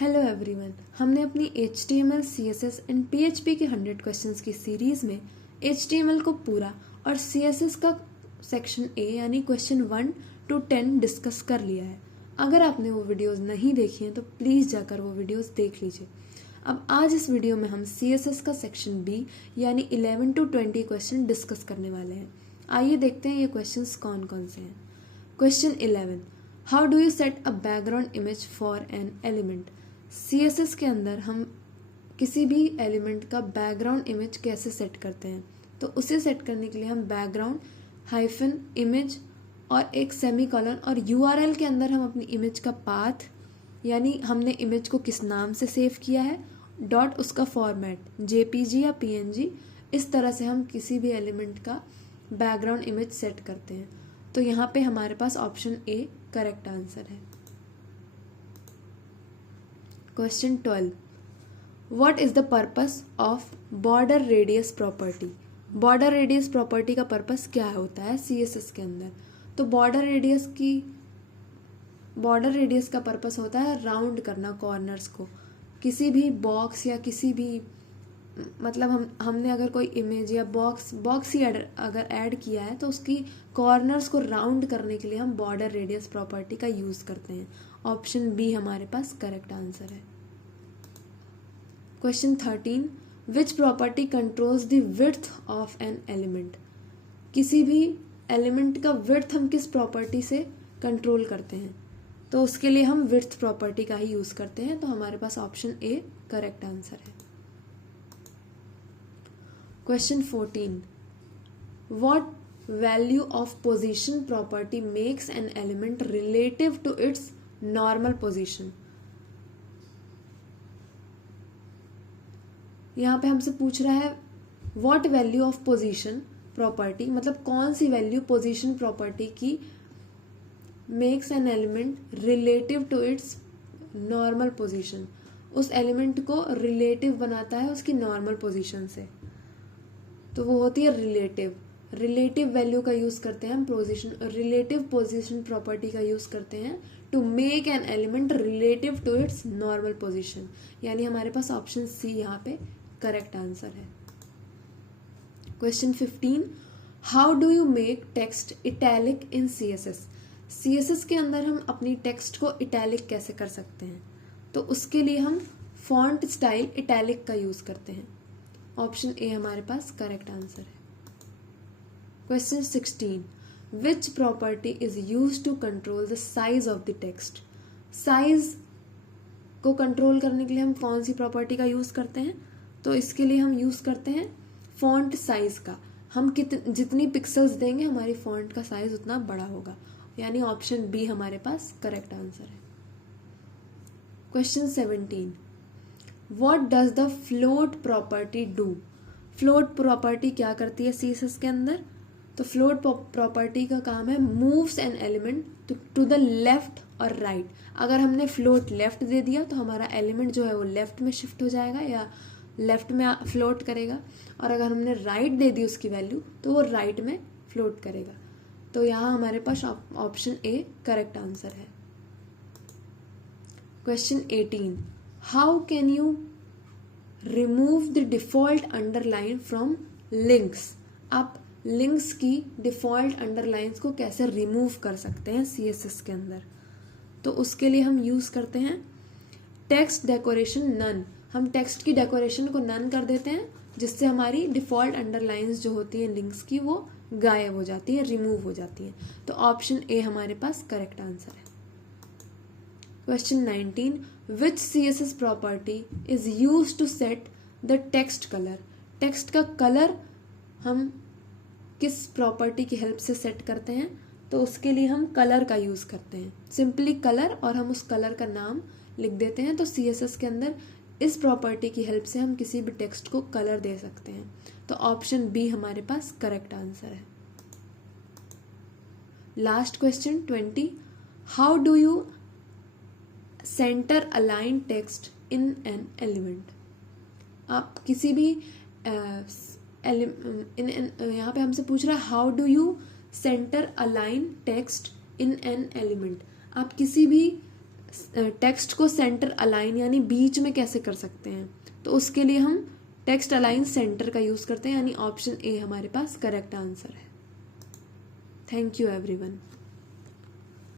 Hello everyone, हमने अपनी HTML, CSS and PHP के 100 क्वेश्चंस की सीरीज़ में HTML को पूरा और CSS का सेक्शन A यानी क्वेश्चन 1 to 10 डिस्कस कर लिया है। अगर आपने वो वीडियोस नहीं देखी हैं तो प्लीज़ जाकर वो वीडियोस देख लीजिए। अब आज इस वीडियो में हम CSS का सेक्शन B यानी 11 to 20 क्वेश्चन डिस्कस करने वाले हैं। आइए देखते हैं ये क्वेश्चंस कौन कौन से हैं। Question 11, how do you set a background image for an element. CSS के अंदर हम किसी भी एलिमेंट का बैकग्राउंड इमेज कैसे सेट करते हैं, तो उसे सेट करने के लिए हम बैकग्राउंड हाइफन इमेज और एक सेमीकोलन और URL के अंदर हम अपनी इमेज का पाथ यानी हमने इमेज को किस नाम से सेव किया है डॉट उसका फॉर्मेट JPG या PNG, इस तरह से हम किसी भी एलिमेंट का बैकग्राउंड इमेज सेट करते हैं। तो यहाँ पे हमारे पास ऑप्शन A करेक्ट आंसर है। Question 12, what is the purpose of border radius property. Border radius property का पर्पस क्या होता है CSS के अंदर। तो बॉर्डर रेडियस का पर्पस होता है राउंड करना कॉर्नर्स को। किसी भी बॉक्स या किसी भी मतलब हमने अगर कोई इमेज या बॉक्स ही अगर ऐड किया है तो उसकी कॉर्नर्स को राउंड करने के लिए हम बॉर्डर रेडियस प्रॉपर्टी का यूज करते हैं। ऑप्शन B हमारे पास करेक्ट आंसर है। Question 13, which property controls the width of an element. किसी भी एलिमेंट का विड्थ हम किस प्रॉपर्टी से कंट्रोल करते हैं, तो उसके लिए हम विड्थ प्रॉपर्टी का ही यूज करते हैं। तो हमारे पास ऑप्शन A करेक्ट आंसर है। Question 14, what value of position property makes an element relative to its normal position. यहाँ पे हमसे पूछ रहा है what value of position property, मतलब कौन सी वैल्यू पोजीशन प्रॉपर्टी की makes an element relative to its normal position, उस एलिमेंट को रिलेटिव बनाता है उसकी नॉर्मल पोजीशन से। तो वो होती है रिलेटिव वैल्यू का यूज करते हैं हम रिलेटिव पोजीशन प्रॉपर्टी का यूज करते हैं to make an element relative to its normal position, यानी हमारे पास ऑप्शन C यहाँ पे करेक्ट आंसर है। Question 15, how do you make text italic in CSS। CSS के अंदर हम अपनी टेक्स्ट को इटैलिक कैसे कर सकते हैं, तो उसके लिए हम फॉन्ट स्टाइल इटैलिक का यूज करते हैं। ऑप्शन A हमारे पास करेक्ट आंसर है। Question 16, which property is use to control the size of the text. Size को कंट्रोल करने के लिए हम कौन सी प्रॉपर्टी का यूज करते हैं, तो इसके लिए हम यूज करते हैं फॉन्ट साइज का। हम जितनी पिक्सल्स देंगे हमारी फॉन्ट का साइज उतना बड़ा होगा, यानी ऑप्शन B हमारे पास करेक्ट आंसर है। Question 17, what does the float property do. Float property क्या करती है CSS के अंदर, तो फ्लोट प्रॉपर्टी का काम है moves an element to the left और राइट। अगर हमने फ्लोट लेफ्ट दे दिया तो हमारा एलिमेंट जो है वो लेफ्ट में शिफ्ट हो जाएगा या लेफ्ट में फ्लोट करेगा, और अगर हमने राइट दे दी उसकी वैल्यू तो वो राइट में फ्लोट करेगा। तो यहाँ हमारे पास ऑप्शन A करेक्ट आंसर है। Question 18, how can you remove the default underline from links. आप लिंक्स की डिफॉल्ट अंडरलाइंस को कैसे रिमूव कर सकते हैं CSS के अंदर, तो उसके लिए हम यूज करते हैं टेक्स्ट डेकोरेशन नन। हम टेक्स्ट की डेकोरेशन को नन कर देते हैं, जिससे हमारी डिफॉल्ट अंडरलाइंस जो होती हैं लिंक्स की वो गायब हो जाती है, रिमूव हो जाती हैं। तो ऑप्शन A हमारे पास करेक्ट आंसर है। Question 19, which CSS property is use to set the text colour. Text का कलर हम किस प्रॉपर्टी की हेल्प से सेट करते हैं, तो उसके लिए हम कलर का यूज करते हैं, सिंपली कलर, और हम उस कलर का नाम लिख देते हैं। तो CSS के अंदर इस प्रॉपर्टी की हेल्प से हम किसी भी टेक्स्ट को कलर दे सकते हैं। तो ऑप्शन B हमारे पास करेक्ट आंसर है। Last question 20, how do you centre align text in an element. आप किसी भी यहाँ पे हमसे पूछ रहा है how do you centre align text in an element. आप किसी भी टेक्स्ट को सेंटर अलाइन यानी बीच में कैसे कर सकते हैं, तो उसके लिए हम टेक्स्ट अलाइन सेंटर का यूज़ करते हैं, यानी ऑप्शन ए हमारे पास करेक्ट आंसर है। Thank you everyone.